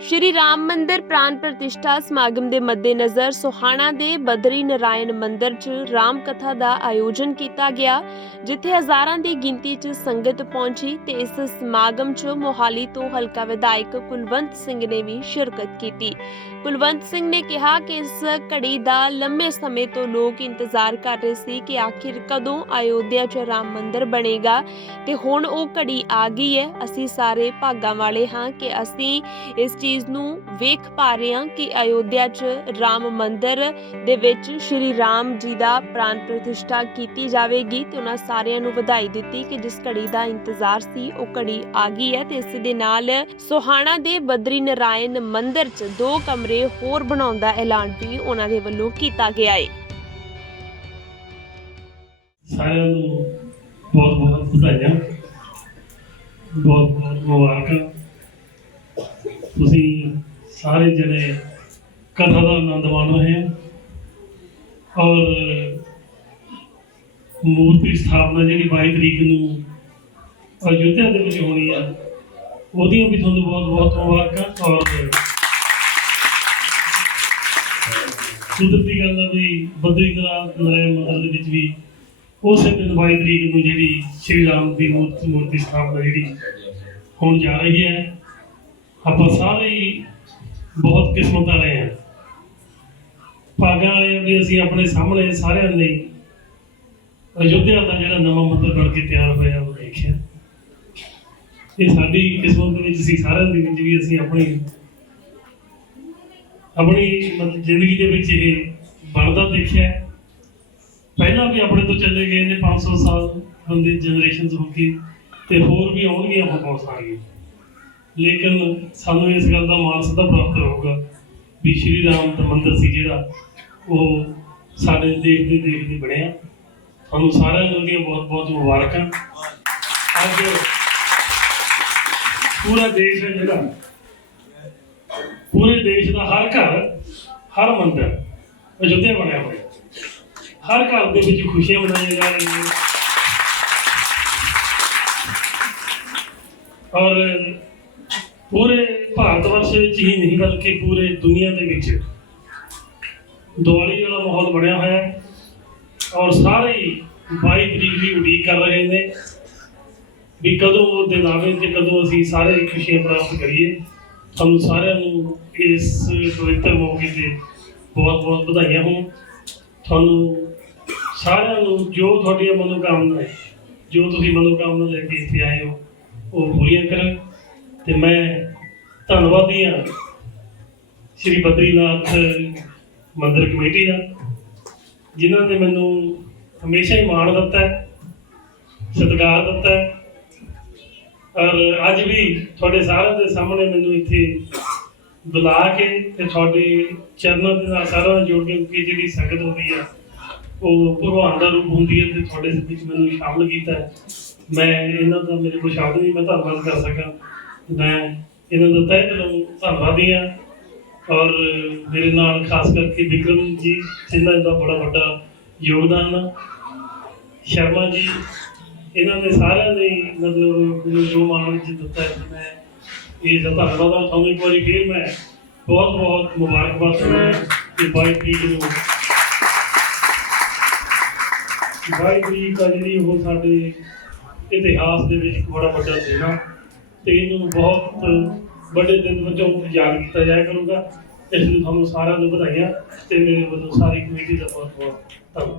ਸ਼੍ਰੀ ਰਾਮ ਮੰਦਿਰ ਪ੍ਰਾਨ ਪ੍ਰਤਿਸ਼ਠਾ ਸਮਾਗਮ ਦੇ ਮੱਦੇਨਜ਼ਰ ਸੋਹਾਣਾ ਦੇ ਬਦਰੀ ਨਾਰਾਇਣ ਮੰਦਿਰ 'ਚ ਰਾਮ ਕਥਾ ਦਾ ਆਯੋਜਨ ਕੀਤਾ ਗਿਆ, ਜਿੱਥੇ ਹਜ਼ਾਰਾਂ ਦੀ ਗਿਣਤੀ 'ਚ ਸੰਗਤ ਪਹੁੰਚੀ ਤੇ ਇਸ ਸਮਾਗਮ 'ਚ ਮੋਹਾਲੀ ਤੋਂ ਹਲਕਾ ਵਿਧਾਇਕ ਕੁਲਵੰਤ ਸਿੰਘ ਨੇ ਵੀ ਸ਼ਿਰਕਤ ਕੀਤੀ। ਕੁਲਵੰਤ ਸਿੰਘ ਨੇ ਕਿਹਾ ਕਿ ਇਸ ਘੜੀ ਦਾ ਲੰਮੇ ਸਮੇਂ ਤੋਂ ਲੋਕ ਇੰਤਜ਼ਾਰ ਕਰ ਰਹੇ ਸੀ ਕਿ ਆਖਿਰ ਕਦੋਂ ਅਯੋਧਿਆ 'ਚ ਰਾਮ ਮੰਦਿਰ ਬਣੇਗਾ ਤੇ ਹੁਣ ਉਹ ਘੜੀ ਆ ਗਈ ਹੈ। ਅਸੀਂ ਸਾਰੇ ਭਾਗਾਂ ਵਾਲੇ ਹਾਂ ਕਿ ਅਸੀਂ ਇਸ ਚੀਜ਼ ਨੂੰ ਵੇਖ ਪਾ ਰਹੇ ਹਾਂ ਕਿ ਅਯੋਧਿਆ 'ਚ ਰਾਮ ਮੰਦਿਰ ਦੇ ਵਿੱਚ ਸ਼੍ਰੀ ਰਾਮ ਜੀ ਦਾ ਪ੍ਰਾਣ ਪ੍ਰਤਿਸ਼ਠਾ ਕੀਤੀ ਜਾਵੇਗੀ ਤੇ ਉਹਨਾਂ ਸਾਰਿਆਂ ਨੂੰ ਵਧਾਈ ਦਿੱਤੀ ਕਿ ਜਿਸ ਘੜੀ ਦਾ ਇੰਤਜ਼ਾਰ ਸੀ, ਉਹ ਘੜੀ ਆ ਗਈ ਹੈ ਤੇ ਇਸ ਦੇ ਨਾਲ ਸੋਹਾਣਾ ਦੇ ਬਦਰੀ ਨਾਰਾਇਣ ਮੰਦਿਰ 'ਚ ਦੋ ਕਮਰੇ ਹੋਰ ਬਣਾਉਣ ਦਾ ਐਲਾਨ ਵੀ ਉਹਨਾਂ ਦੇ ਵੱਲੋਂ ਕੀਤਾ ਗਿਆ ਹੈ ਸਾਰਿਆਂ ਨੂੰ ਬਹੁਤ ਬਹੁਤ ਵਧਾਈਆਂ। ਬਹੁਤ ਬਹੁਤ ਮੁਬਾਰਕਾਂ। ਤੁਸੀਂ ਸਾਰੇ ਜਣੇ ਕਥਾ ਦਾ ਆਨੰਦ ਮਾਣ ਰਹੇ ਹੋ। ਔਰ ਮੂਰਤੀ ਸਥਾਪਨਾ ਜਿਹੜੀ 22 ਤਰੀਕ ਨੂੰ ਅਯੁੱਧਿਆ ਦੇ ਵਿੱਚ ਹੋਣੀ ਆ, ਉਹਦੀਆਂ ਵੀ ਤੁਹਾਨੂੰ ਬਹੁਤ ਬਹੁਤ ਮੁਬਾਰਕਾਂ। ਔਰ ਕੁਦਰਤੀ ਗੱਲ ਹੈ ਵੀ ਬਦਰੀ ਨਾਰਾਇਣ ਮੰਦਰ ਦੇ ਵਿੱਚ ਵੀ ਉਸੇ ਦਿਨ 22 ਤਰੀਕ ਨੂੰ ਜਿਹੜੀ ਸ਼੍ਰੀ ਰਾਮ ਦੀ ਮੂਰਤੀ ਮੂਰਤੀ ਸਥਾਪਨਾ ਜਿਹੜੀ ਹੋਣ ਜਾ ਰਹੀ ਹੈ। ਆਪਾਂ ਸਾਰੇ ਹੀ ਬਹੁਤ ਕਿਸਮਤ ਵਾਲੇ ਹਾਂ। ਭਾਗਾਂ ਵਾਲੇ ਹਾਂ ਵੀ ਅਸੀਂ ਆਪਣੇ ਸਾਹਮਣੇ ਸਾਰਿਆਂ ਨੇ ਅਯੁੱਧਿਆ ਦਾ ਜਿਹੜਾ ਨਵਾਂ ਮੰਦਰ ਬਣ ਕੇ ਤਿਆਰ ਹੋਇਆ, ਉਹ ਦੇਖਿਆ। ਇਹ ਸਾਡੀ ਕਿਸਮਤ ਦੇ ਵਿੱਚ ਸੀ, ਸਾਰਿਆਂ ਦੇ ਵਿੱਚ ਵੀ ਅਸੀਂ ਆਪਣੀ ਆਪਣੀ ਮਤਲਬ ਜ਼ਿੰਦਗੀ ਦੇ ਵਿੱਚ ਇਹ ਬਣਦਾ ਦੇਖਿਆ ਪਹਿਲਾਂ ਵੀ ਆਪਣੇ ਤੋਂ ਚੱਲੇ ਗਏ ਨੇ 500 ਸਾਲ ਬੰਦੇ ਜਨਰੇਸ਼ਨਸ ਹੋ ਕੇ ਤੇ ਹੋਰ ਵੀ ਆਉਣਗੀਆਂ ਬਹੁਤ ਸਾਰੀਆਂ। ਲੇਕਿਨ ਸਾਨੂੰ ਇਸ ਗੱਲ ਦਾ ਮਾਣ ਸਦਾ ਪ੍ਰਾਪਤ ਹੋਊਗਾ ਵੀ ਸ਼੍ਰੀ ਰਾਮ ਦਾ ਮੰਦਿਰ ਸੀ ਜਿਹੜਾ ਉਹ ਸਾਡੇ ਦੇਖਦੇ ਦੇਖਦੇ ਬਣਿਆ। ਤੁਹਾਨੂੰ ਸਾਰਿਆਂ ਨੂੰ ਦੀਆਂ ਬਹੁਤ ਬਹੁਤ ਮੁਬਾਰਕਾਂ। ਅੱਜ ਪੂਰਾ ਦੇਸ਼ ਹੈ ਜਿਹੜਾ ਪੂਰੇ ਦੇਸ਼ ਦਾ ਹਰ ਘਰ, ਹਰ ਮੰਦਰ ਅਯੁੱਧਿਆ ਬਣਿਆ ਹੋਇਆ ਹਰ ਘਰ ਦੇ ਵਿੱਚ ਖੁਸ਼ੀਆਂ ਮਨਾਈਆਂ ਜਾ ਰਹੀਆਂ ਔਰ ਪੂਰੇ ਭਾਰਤ ਵਰਸ਼ ਵਿੱਚ ਹੀ ਨਹੀਂ, ਬਲਕਿ ਪੂਰੇ ਦੁਨੀਆ ਦੇ ਵਿੱਚ ਦੀਵਾਲੀ ਵਾਲਾ ਮਾਹੌਲ ਬਣਿਆ ਹੋਇਆ ਹੈ। ਔਰ ਸਾਰੇ ਹੀ 22 ਤਰੀਕ ਦੀ ਉਡੀਕ ਕਰ ਰਹੇ ਨੇ ਵੀ ਕਦੋਂ ਉਹ ਦਿਨ ਆਵੇ ਤੇ ਕਦੋਂ ਅਸੀਂ ਸਾਰੇ ਖੁਸ਼ੀਆਂ ਪ੍ਰਾਪਤ ਕਰੀਏ। ਤੁਹਾਨੂੰ ਸਾਰਿਆਂ ਨੂੰ ਇਸ ਪਵਿੱਤਰ ਮੌਕੇ ਤੇ ਬਹੁਤ ਬਹੁਤ ਵਧਾਈਆਂ ਹੋਣ। ਤੁਹਾਨੂੰ ਸਾਰਿਆਂ ਨੂੰ ਜੋ ਤੁਹਾਡੀਆਂ ਮਨੋਕਾਮਨਾ ਹੈ, ਜੋ ਤੁਸੀਂ ਮਨੋਕਾਮਨਾ ਲੈ ਕੇ ਇੱਥੇ ਆਏ ਹੋ, ਉਹ ਪੂਰੀਆਂ ਕਰਨ। ਤੇ ਮੈਂ ਧੰਨਵਾਦੀ ਹਾਂ ਸ਼੍ਰੀ ਬਦਰੀਨਾਥ ਮੰਦਿਰ ਕਮੇਟੀ ਦਾ, ਜਿਨ੍ਹਾਂ ਨੇ ਮੈਨੂੰ ਹਮੇਸ਼ਾ ਹੀ ਮਾਣ ਦਿੱਤਾ ਹੈ, ਸਤਿਕਾਰ ਦਿੱਤਾ ਹੈ। ਔਰ ਅੱਜ ਵੀ ਤੁਹਾਡੇ ਸਾਰਿਆਂ ਦੇ ਸਾਹਮਣੇ ਮੈਨੂੰ ਇੱਥੇ ਬੁਲਾ ਕੇ ਤੇ ਤੁਹਾਡੇ ਚਰਨਾਂ ਦੇ ਨਾਲ ਸਾਰਿਆਂ ਨਾਲ ਜੋੜ ਕੇ ਕਿ ਜਿਹੜੀ ਸੰਗਤ ਹੁੰਦੀ ਆ, ਉਹ ਭਗਵਾਨ ਦਾ ਰੂਪ ਹੁੰਦੀ ਹੈ ਤੇ ਤੁਹਾਡੇ ਵਿੱਚ ਮੈਨੂੰ ਸ਼ਾਮਲ ਕੀਤਾ ਹੈ। ਮੈਂ ਇਹਨਾਂ ਦਾ ਮੇਰੇ ਕੋਲ ਸ਼ਬਦ ਨਹੀਂ, ਮੈਂ ਧੰਨਵਾਦ ਕਰ ਸਕਾਂ। ਮੈਂ ਇਹਨਾਂ ਦਾ ਤਹਿ ਦਿਲੋਂ ਧੰਨਵਾਦੀ ਹਾਂ ਔਰ ਮੇਰੇ ਨਾਲ ਖਾਸ ਕਰਕੇ ਵਿਕਰਮ ਜੀ, ਜਿਨ੍ਹਾਂ ਦਾ ਬੜਾ ਵੱਡਾ ਯੋਗਦਾਨ ਆ, ਸ਼ਰਮਾ ਜੀ ਇਹਨਾਂ ਨੇ ਸਾਰਿਆਂ ਨੇ ਹੀ ਮਤਲਬ ਮੈਨੂੰ ਜੋ ਮਾਣ ਵਿੱਚ ਦਿੱਤਾ ਹੈ, ਮੈਂ ਇਹ ਦਾ ਧੰਨਵਾਦ ਆ ਤੁਹਾਨੂੰ ਇੱਕ ਵਾਰੀ ਫੇਰ ਮੈਂ ਬਹੁਤ ਬਹੁਤ ਮੁਬਾਰਕਬਾਦ ਦਿੰਦਾ ਕਿ 22 ਤਰੀਕ ਨੂੰ ਬਾਈ ਤਰੀਕ ਆ ਜਿਹੜੀ ਉਹ ਸਾਡੇ ਇਤਿਹਾਸ ਦੇ ਵਿੱਚ ਇੱਕ ਬੜਾ ਵੱਡਾ ਦਿਨ ਆ ਤੇ ਇਹਨੂੰ ਬਹੁਤ ਵੱਡੇ ਦਿਨ ਵਜੋਂ ਯਾਦ ਕੀਤਾ ਜਾਇਆ ਕਰੂਗਾ। ਇਸ ਨੂੰ ਤੁਹਾਨੂੰ ਸਾਰਿਆਂ ਨੂੰ ਵਧਾਈਆਂ ਤੇ ਮੇਰੇ ਵੱਲੋਂ ਸਾਰੀ ਕਮੇਟੀ ਦਾ ਬਹੁਤ ਬਹੁਤ ਧੰਨਵਾਦ।